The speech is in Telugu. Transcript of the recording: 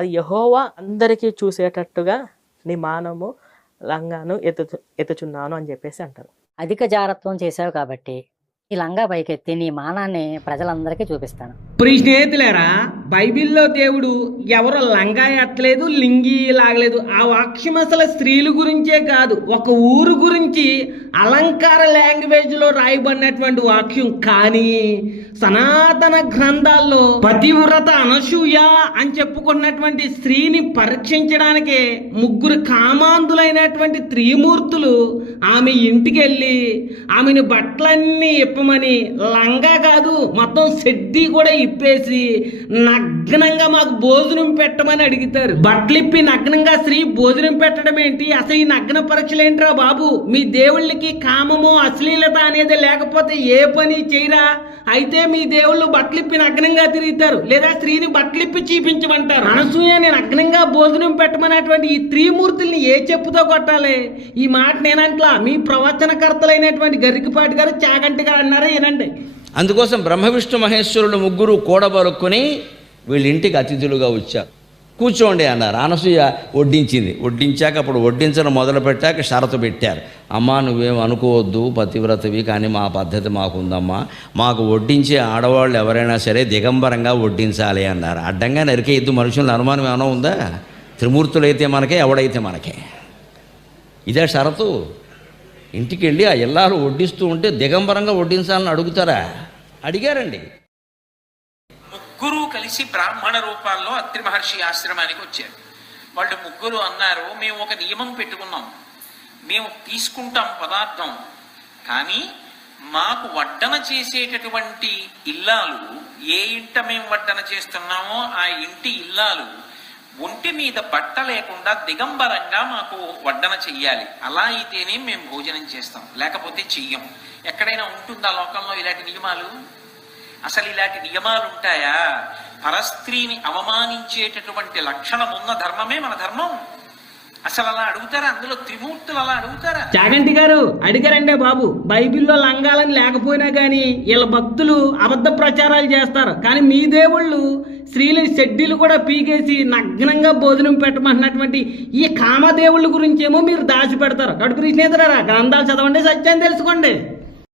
అది యహోవా అందరికీ చూసేటట్టుగా నీ మానము లంగాను ఎత్తు ఎత్తుచున్నాను అని చెప్పేసి అంటారు. అధిక జాగ్రత్వం చేశావు కాబట్టి ఈ లంగా పైకెత్తి నీ మానాన్ని ప్రజలందరికీ చూపిస్తాను. ప్రియ స్నేహితులారా బైబిల్లో దేవుడు ఎవరు లంగా ఎత్తలేదు లింగి లాగలేదు. ఆ వాక్యం అసలు స్త్రీల గురించే కాదు ఒక ఊరు గురించి అలంకార లాంగ్వేజ్లో రాయబడినటువంటి వాక్యం. కానీ సనాతన గ్రంథాల్లో పతివ్రత అనసూయ అని చెప్పుకున్నటువంటి స్త్రీని పరీక్షించడానికే ముగ్గురు కామాంధులైనటువంటి త్రిమూర్తులు ఆమె ఇంటికి వెళ్ళి ఆమెను బట్టలన్నీ ఇప్పమని లంగా కాదు మొత్తం సిద్ధి కూడా ఇప్పేసి నగ్నంగా మాకు భోజనం పెట్టమని అడుగుతారు. బట్టలు ఇప్పి నగ్నంగా స్త్రీ భోజనం పెట్టడం ఏంటి? అసలు ఈ నగ్న పరీక్షలు ఏంట్రా బాబు? మీ దేవుళ్ళకి కామము అశ్లీలత అనేది లేకపోతే ఏ పని చేయరా? అయితే మీ దేవుళ్ళు బట్టలిప్పి నగ్నంగా తిరుగుతారు. లేదా స్త్రీని బట్టలిప్పి చూపించమంటారు. అనసూయని నగ్నంగా భోజనం పెట్టమనేటువంటి ఈ త్రిమూర్తుల్ని ఏ చెప్పుతో కొట్టాలి? ఈ మాట నేనంట్లా మీ ప్రవచనకర్తలైనటువంటి గరికపాటి గారు చాగంటి గారు అన్నారా ఏనండి అందుకోసం బ్రహ్మ విష్ణు మహేశ్వరులు ముగ్గురు కూడబరుక్కుని వీళ్ళింటికి అతిథులుగా వచ్చారు. కూర్చోండి అన్నారు. అనసూయ వడ్డించింది. వడ్డించాక అప్పుడు వడ్డించడం మొదలు పెట్టాక షరతు పెట్టారు. అమ్మా నువ్వేం అనుకోవద్దు పతివ్రతవి కానీ మా పద్ధతి మాకుందమ్మా. మాకు వడ్డించే ఆడవాళ్ళు ఎవరైనా సరే దిగంబరంగా వడ్డించాలి అన్నారు. అడ్డంగా నరికేయద్దు మనుషుల అనుమానం ఏమైనా ఉందా? త్రిమూర్తులైతే మనకే ఎవడైతే మనకే? ఇదే షరతు. ఇంటికి వెళ్ళి ఆ ఇల్లాలు వడ్డిస్తూ ఉంటే దిగంబరంగా వడ్డించాలని అడుగుతారా? అడిగారండి. ముగ్గురు కలిసి బ్రాహ్మణ రూపాల్లో అత్రి మహర్షి ఆశ్రమానికి వచ్చారు. వాళ్ళు ముగ్గురు అన్నారు మేము ఒక నియమం పెట్టుకున్నాం. మేము తీసుకుంటాం పదార్థం. కానీ మాకు వడ్డన చేసేటటువంటి ఇల్లాలు ఏ ఇంట మేము వడ్డన చేస్తున్నామో ఆ ఇంటి ఇల్లాలు ఒంటి మీద బట్ట లేకుండా దిగంబరంగా మాకు వడ్డన చెయ్యాలి. అలా అయితేనే మేము భోజనం చేస్తాం. లేకపోతే చెయ్యం. ఎక్కడైనా ఉంటుందా లోకంలో ఇలాంటి నియమాలు? అసలు ఇలాంటి నియమాలు ఉంటాయా? పరస్త్రీని అవమానించేటటువంటి లక్షణం ఉన్న ధర్మమే మన ధర్మం. అసలు అలా అడుగుతారా? అందులో త్రిమూర్తులు అలా అడుగుతారా? జాగంటి గారు అడిగారంటే బాబు బైబిల్లో లంగాలని లేకపోయినా కానీ వీళ్ళ భక్తులు అబద్ధ ప్రచారాలు చేస్తారు. కానీ మీ దేవుళ్ళు స్త్రీల షెడ్డీలు కూడా పీకేసి నగ్నంగా భోజనం పెట్టమంటున్నటువంటి ఈ కామదేవుళ్ళ గురించి ఏమో మీరు దాచి పెడతారు కడుపు స్నేహితులారా గ్రంథాలు చదవండి సత్యాన్ని తెలుసుకోండి.